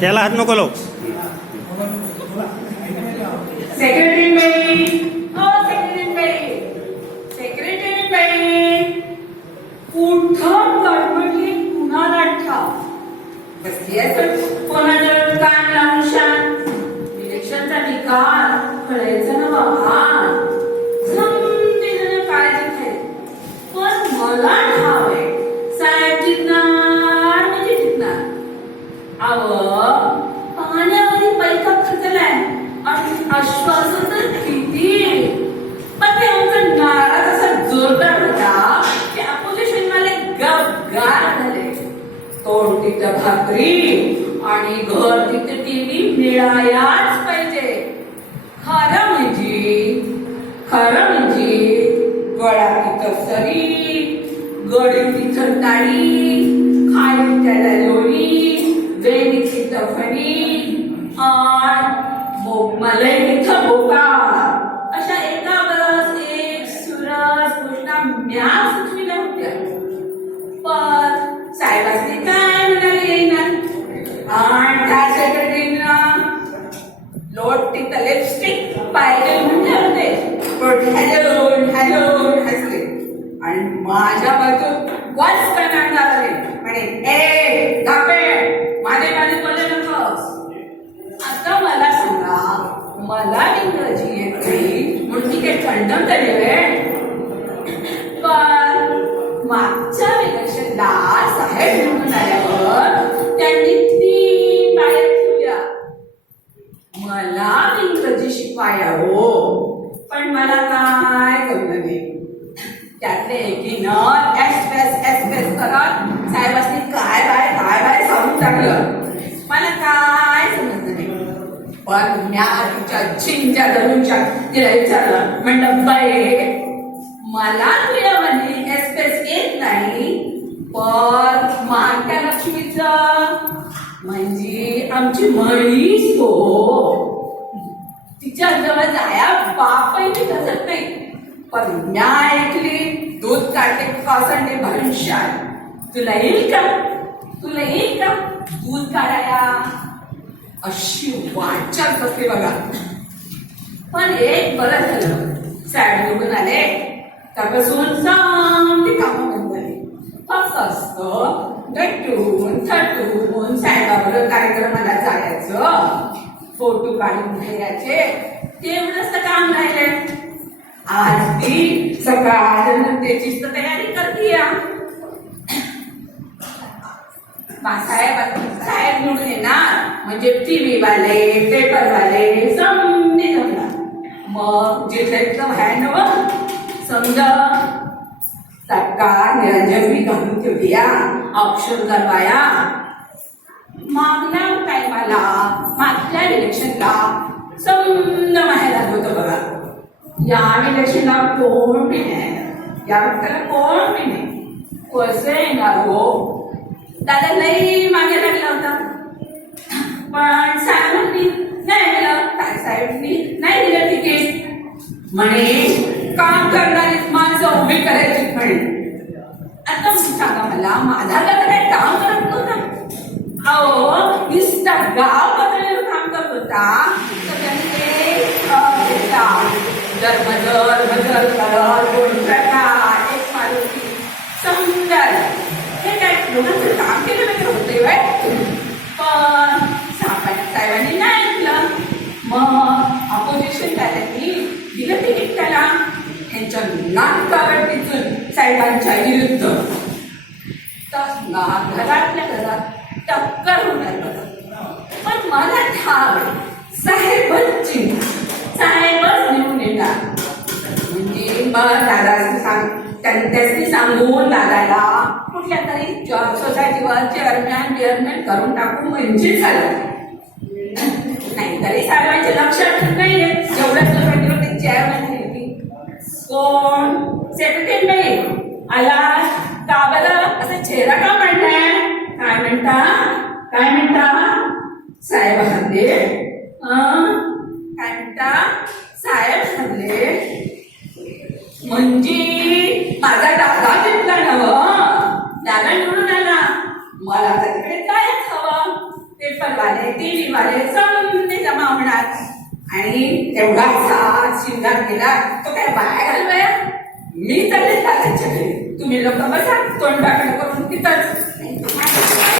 त्याला हात नको लावू. सेक्रेटरी बाई, ओ सेक्रेटरी बाई, सेक्रेटरी बाई, कुठं गडबडली कुणाला ठाव. बसली असं कोणाजवळ कान लावून शांत. इलेक्शनचा निकाल कळायचा ना बाबा. समजेल काळजी खाईल, पण मला ठाव आहे साहेब जिंकणार म्हणजे जिंकणार. पाण्यामध्ये पैसा खर्चलाय आणि आश्वासन तर किती. पण ते आमचा नाराज असा जोरदार होता की अपोजिशन वाले गपगार झाले. तोंड तिथं भाकरी आणि घर तिथं टीव्ही मिळायाच पाहिजे. खरं म्हणजे गळा तिथं सरी, गडी तिथं ताडी, खाली त्याला लोणी, वेणी तिथं फणी, मलाई तिथं बोका. अशा एका बरस एक सुरस गोष्टा म्या सुचविल्या होत्या. पण साहेबांनी काय म्हणाले येईना. आणि त्या सेक्रेटरीनं लोट तिथं लिपस्टिक पाहिजे म्हणले होते. पण हॅलो हसले आणि माझ्या बाजूत वाच करणार आले. म्हणे ए धापे, माझे बोलले नकोस. आता मला सांगा, मला इंग्रजी येते म्हणून ती काही खंडन तरी रे. पण मागच्या इलेक्शनला साहेब निवडून आल्यावर त्यांनी 3 बाया ठेवल्या मला इंग्रजी शिकवाया. हो, पण मला काय जमलं नाही. त्यातले एकीनं एस करत साहेबांनी काय बाय सांगून टाकलं. मला काय समजलं नाही. पण म्या तिच्या झिंच्या धरूनच्या तिला विचारलं. म्हणलं बाई, मला तुझ्या मध्ये एस येत नाही, पण मागच्या लक्ष्मीचं म्हणजे आमची म्हणीच हो. तिच्या जवळ जाया बापही दिसत नाही. पण म्या ऐकली दूध काढते कासंडे भरून शाळ. तुला येईल का दूध काढाया. अशी वाटचाल करते बघा. पण एक बरं झालं, साहेब निवडून आले त्यापासून चांगली कामं बंद झाली. फक्त असतं नटून थटून साहेबाबरोबर कार्यक्रमाला जायचं, फोटो काढून घ्यायचे, तेवढंच तर काम राहिले. आज ती सकाळ त्याचीच तर तयारी करते. साहेब निवडून येणार म्हणजे टीव्ही वाले, पेपर वाले समजे जमणार. मग जिथं भयानव समजा सरकार निरंजन घालून ठेवली. ऑप्शन करवाया. मागल्या इलेक्शनला समजा माहेरात होतं बघा. या इलेक्शनला कोण नाही, या वक्ताला कोण नाही. कसं येणार हो. दादा लई मागे लागला होता, पण साहेबांनी नाही दिलं. साहेबांनी नाही दिलं तिकीट. म्हणे काम करणारी माणसं उभी करायची म्हणे. आता सांगा मला, माझा काय काम करत नव्हता. अहो, नुसता गाव पातळीवर काम करत होता. तर त्यांनी बदल करत दोन प्रकार एक मारुती सुंदर हे काय लोकांचं काम केलं वगैरे होते. पण साहेबांनी नाही ऐकलं. मग अपोजिशन त्यांनी दिलं तिकीट त्याला. त्यांच्या नाटकावर तिथून साहेबांच्या विरुद्ध घरातल्या घरात टक्कर होणार बघा. पण मला ठाव साहेबच निवडून येणार. म्हणजे मग दादा त्यांनी सांगून दादाला कुठल्या तरी सोसायटीवर चेअरमॅन करून टाकू म्हणजे झालं. नाही तरी साहेबांचे लक्षात नाही एवढ्या सोसायटीवर ते चेअरमॅन होती. कोण सेक्रेटरी नाही आला का बरं असं चेहरा का म्हणताय. काय म्हणता साहेब हल्ले. काय म्हणता साहेब हल्ले म्हणजे माझा दादा घेतला नव. दादा निवडून आला. मला तिकडे कायच हवं. पेपरवाले टीव्ही वाले समजे जमा होणार आणि तेवढा साज शिंगार केला तो काय बाहेर घालवाय मी तर घालायचे तुम्ही लोक बसा तोंडाकडे करून तिथंच